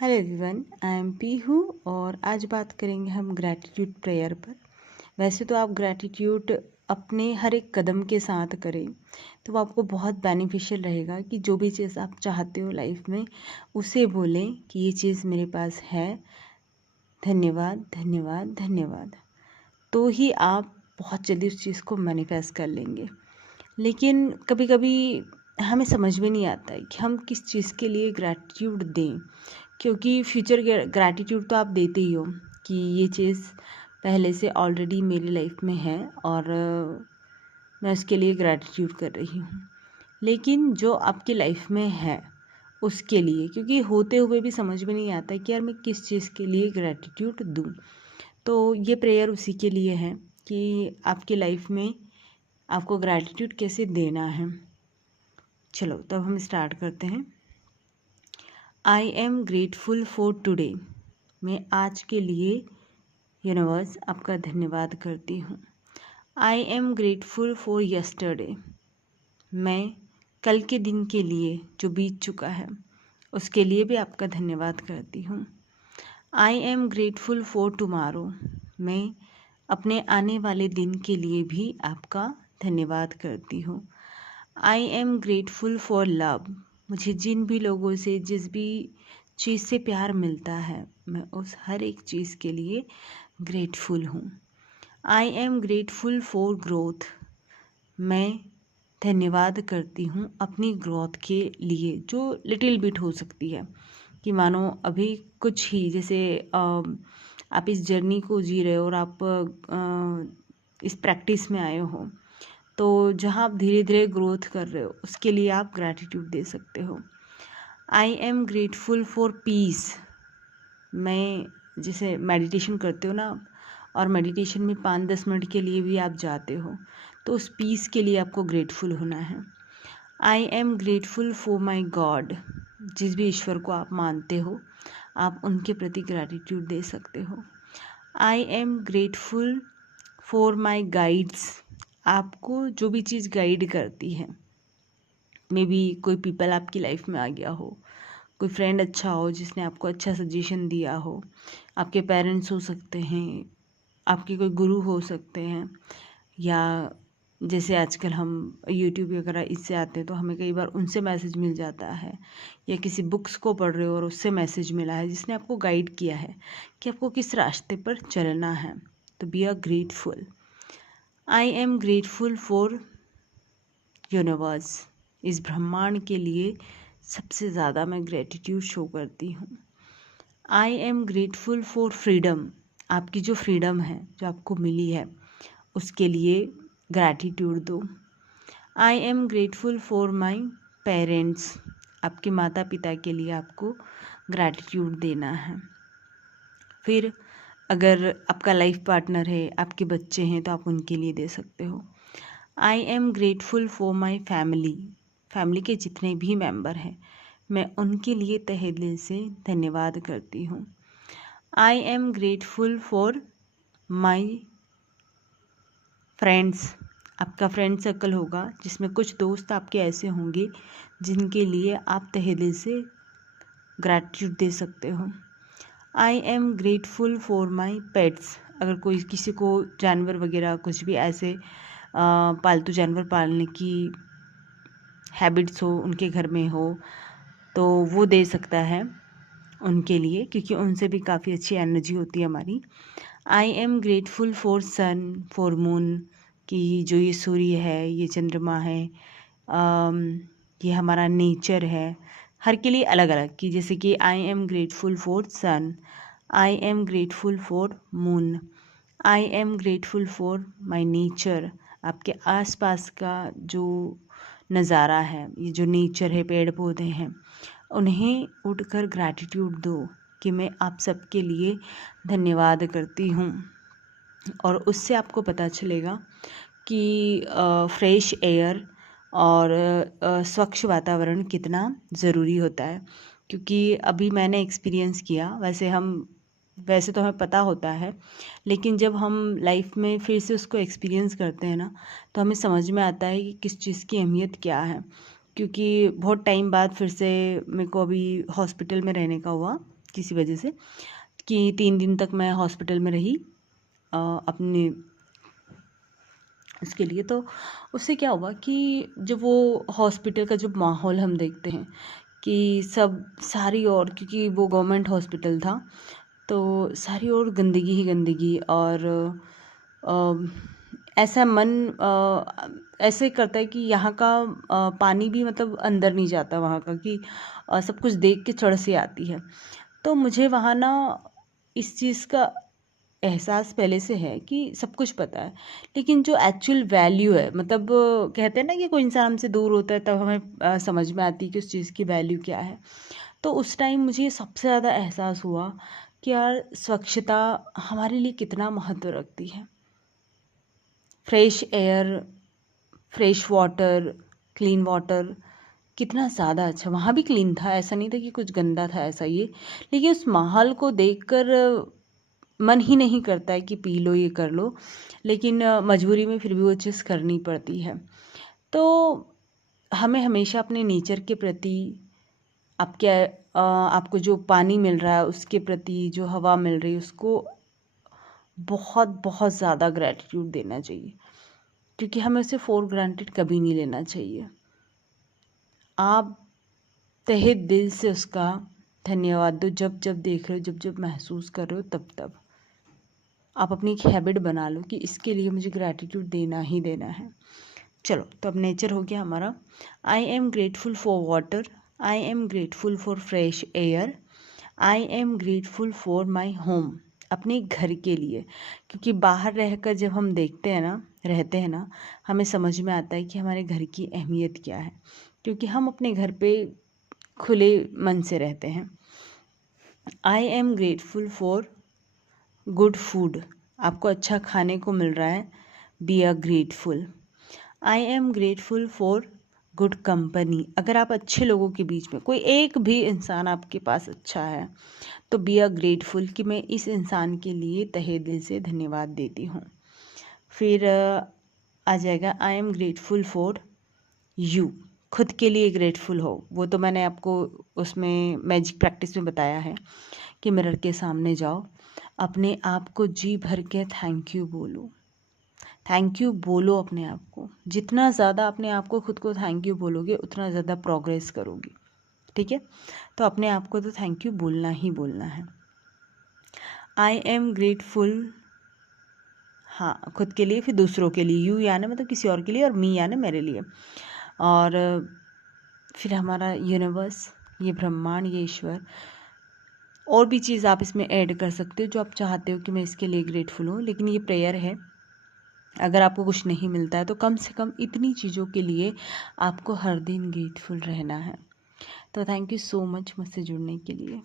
Hello everyone, I am Pihu और आज बात करेंगे हम ग्रैटिट्यूड प्रेयर पर। वैसे तो आप ग्रैटिट्यूड अपने हर एक कदम के साथ करें तो वो आपको बहुत बेनिफिशियल रहेगा कि जो भी चीज़ आप चाहते हो लाइफ में उसे बोलें कि ये चीज़ मेरे पास है, धन्यवाद धन्यवाद धन्यवाद। तो ही आप बहुत जल्दी उस चीज़ को मैनिफेस्ट कर लेंगे। लेकिन कभी कभी हमें समझ में नहीं आता है कि हम किस चीज़ के लिए ग्रैटिट्यूड दें, क्योंकि फ्यूचर ग्रैटिट्यूड तो आप देते ही हो कि ये चीज़ पहले से ऑलरेडी मेरी लाइफ में है और मैं उसके लिए ग्रैटिट्यूड कर रही हूँ। लेकिन जो आपकी लाइफ में है उसके लिए, क्योंकि होते हुए भी समझ में नहीं आता कि यार मैं किस चीज़ के लिए ग्रैटिट्यूड दूँ, तो ये प्रेयर उसी के लिए है कि आपकी लाइफ में आपको ग्रैटिट्यूड कैसे देना है। चलो तब हम स्टार्ट करते हैं। आई एम ग्रेटफुल फॉर टुडे। मैं आज के लिए यूनिवर्स आपका धन्यवाद करती हूँ। आई एम ग्रेटफुल फॉर यस्टरडे। मैं कल के दिन के लिए जो बीत चुका है उसके लिए भी आपका धन्यवाद करती हूँ। आई एम ग्रेटफुल फॉर टुमारो। मैं अपने आने वाले दिन के लिए भी आपका धन्यवाद करती हूँ। आई एम ग्रेटफुल फॉर लव। मुझे जिन भी लोगों से जिस भी चीज़ से प्यार मिलता है मैं उस हर एक चीज़ के लिए ग्रेटफुल हूँ। आई एम ग्रेटफुल फॉर ग्रोथ। मैं धन्यवाद करती हूँ अपनी ग्रोथ के लिए, जो लिटिल बिट हो सकती है कि मानो अभी कुछ ही, जैसे आप इस जर्नी को जी रहे हो और आप इस प्रैक्टिस में आए हो, तो जहाँ आप धीरे धीरे ग्रोथ कर रहे हो उसके लिए आप ग्रैटिट्यूड दे सकते हो। आई एम ग्रेटफुल फॉर पीस। मैं जैसे मेडिटेशन करते हो ना आप, और मेडिटेशन में 5-10 मिनट के लिए भी आप जाते हो तो उस पीस के लिए आपको ग्रेटफुल होना है। आई am grateful for my God. जिस भी ईश्वर को आप मानते हो आप उनके प्रति ग्रैटिट्यूड दे सकते हो। आई am grateful for my guides. आपको जो भी चीज़ गाइड करती है, मे बी कोई पीपल आपकी लाइफ में आ गया हो, कोई फ्रेंड अच्छा हो जिसने आपको अच्छा सजेशन दिया हो, आपके पेरेंट्स हो सकते हैं, आपके कोई गुरु हो सकते हैं, या जैसे आजकल हम यूट्यूब वगैरह इससे आते हैं तो हमें कई बार उनसे मैसेज मिल जाता है, या किसी बुक्स को पढ़ रहे हो और उससे मैसेज मिला है जिसने आपको गाइड किया है कि आपको किस रास्ते पर चलना है। तो we are grateful. I am grateful for universe. इस ब्रह्मांड के लिए सबसे ज़्यादा मैं ग्रेटिट्यूड शो करती हूँ। आई एम ग्रेटफुल फॉर फ्रीडम। आपकी जो फ्रीडम है जो आपको मिली है उसके लिए ग्रैटिट्यूड दो। आई am grateful for my parents. आपके माता पिता के लिए आपको ग्रैटिट्यूड देना है। फिर अगर आपका लाइफ पार्टनर है, आपके बच्चे हैं, तो आप उनके लिए दे सकते हो। आई am grateful for my family. Family के जितने भी मेंबर हैं मैं उनके लिए तहे दिल से धन्यवाद करती हूँ। आई am grateful for my friends. आपका फ्रेंड सर्कल होगा जिसमें कुछ दोस्त आपके ऐसे होंगे जिनके लिए आप तहे दिल से ग्रैटिट्यूड दे सकते हो। आई am grateful for my pets. अगर कोई किसी को जानवर वगैरह कुछ भी ऐसे पालतू जानवर पालने की हैबिट्स हो, उनके घर में हो, तो वो दे सकता है उनके लिए, क्योंकि उनसे भी काफ़ी अच्छी एनर्जी होती है हमारी। I am grateful for sun for moon, कि जो ये सूर्य है, ये चंद्रमा है, ये हमारा नेचर है, हर के लिए अलग अलग, कि जैसे कि I am grateful for sun, I am grateful for moon, I am grateful for my nature. आपके आसपास का जो नज़ारा है, ये जो नेचर है, पेड़ पौधे हैं, उन्हें उठकर ग्रैटिट्यूड दो कि मैं आप सबके लिए धन्यवाद करती हूँ। और उससे आपको पता चलेगा कि फ्रेश एयर और स्वच्छ वातावरण कितना ज़रूरी होता है। क्योंकि अभी मैंने एक्सपीरियंस किया, वैसे तो हमें पता होता है, लेकिन जब हम लाइफ में फिर से उसको एक्सपीरियंस करते हैं ना, तो हमें समझ में आता है कि किस चीज़ की अहमियत क्या है। क्योंकि बहुत टाइम बाद फिर से मेरे को अभी हॉस्पिटल में रहने का हुआ, किसी वजह से, कि 3 दिन तक मैं हॉस्पिटल में रही अपने इसके लिए। तो उससे क्या हुआ कि जब वो हॉस्पिटल का जो माहौल हम देखते हैं कि सब सारी ओर, क्योंकि वो गवर्नमेंट हॉस्पिटल था, तो सारी ओर गंदगी ही गंदगी, और ऐसा मन ऐसे करता है कि यहाँ का पानी भी मतलब अंदर नहीं जाता वहाँ का, कि सब कुछ देख के चढ़ से आती है। तो मुझे वहाँ ना इस चीज़ का एहसास पहले से है कि सब कुछ पता है, लेकिन जो एक्चुअल वैल्यू है, मतलब कहते हैं ना कि कोई इंसान हमसे दूर होता है तब हमें समझ में आती है कि उस चीज़ की वैल्यू क्या है। तो उस टाइम मुझे सबसे ज़्यादा एहसास हुआ कि यार स्वच्छता हमारे लिए कितना महत्व रखती है। Fresh air, fresh water, clean water कितना ज़्यादा अच्छा। वहाँ भी क्लीन था, ऐसा नहीं था कि कुछ गंदा था ऐसा ये, लेकिन उस माहौल को देखकर मन ही नहीं करता है कि पी लो, ये कर लो, लेकिन मजबूरी में फिर भी वो चीज़ करनी पड़ती है। तो हमें हमेशा अपने नेचर के प्रति, आपको जो पानी मिल रहा है उसके प्रति, जो हवा मिल रही है उसको बहुत बहुत ज़्यादा ग्रैटिट्यूड देना चाहिए, क्योंकि हमें उसे फॉर ग्रांटेड कभी नहीं लेना चाहिए। आप तहे दिल से उसका धन्यवाद दो, जब जब देख रहे हो, जब जब महसूस कर रहे हो, तब तब आप अपनी एक हैबिट बना लो कि इसके लिए मुझे ग्रैटिट्यूड देना ही देना है। चलो, तो अब नेचर हो गया हमारा। आई am grateful for water, I am grateful for fresh air, I am grateful for my home, अपने घर के लिए। क्योंकि बाहर रहकर जब हम देखते हैं ना, रहते हैं ना, हमें समझ में आता है कि हमारे घर की अहमियत क्या है, क्योंकि हम अपने घर पे खुले मन से रहते हैं। आई am grateful for good food, आपको अच्छा खाने को मिल रहा है, be a grateful. I am grateful for good company, अगर आप अच्छे लोगों के बीच में कोई एक भी इंसान आपके पास अच्छा है तो बी अ ग्रेटफुल कि मैं इस इंसान के लिए तहे दिल से धन्यवाद देती हूँ। फिर आ जाएगा आई एम ग्रेटफुल फॉर यू, खुद के लिए ग्रेटफुल हो। वो तो मैंने आपको उसमें मैजिक प्रैक्टिस में बताया है कि मिरर के सामने जाओ, अपने आप को जी भर के थैंक यू बोलो, थैंक यू बोलो अपने आप को। जितना ज़्यादा अपने आप को, खुद को थैंक यू बोलोगे, उतना ज़्यादा प्रोग्रेस करोगे। ठीक है, तो अपने आप को तो थैंक यू बोलना ही बोलना है। आई एम ग्रेटफुल, हाँ, खुद के लिए, फिर दूसरों के लिए, यू यानी मतलब किसी और के लिए, और मी यानी मेरे लिए। और फिर हमारा यूनिवर्स, ये ब्रह्मांड, ये ईश्वर, और भी चीज़ आप इसमें ऐड कर सकते हो जो आप चाहते हो कि मैं इसके लिए ग्रेटफुल हूँ। लेकिन ये प्रेयर है, अगर आपको कुछ नहीं मिलता है तो कम से कम इतनी चीज़ों के लिए आपको हर दिन ग्रेटफुल रहना है। तो थैंक यू सो मच मुझसे जुड़ने के लिए।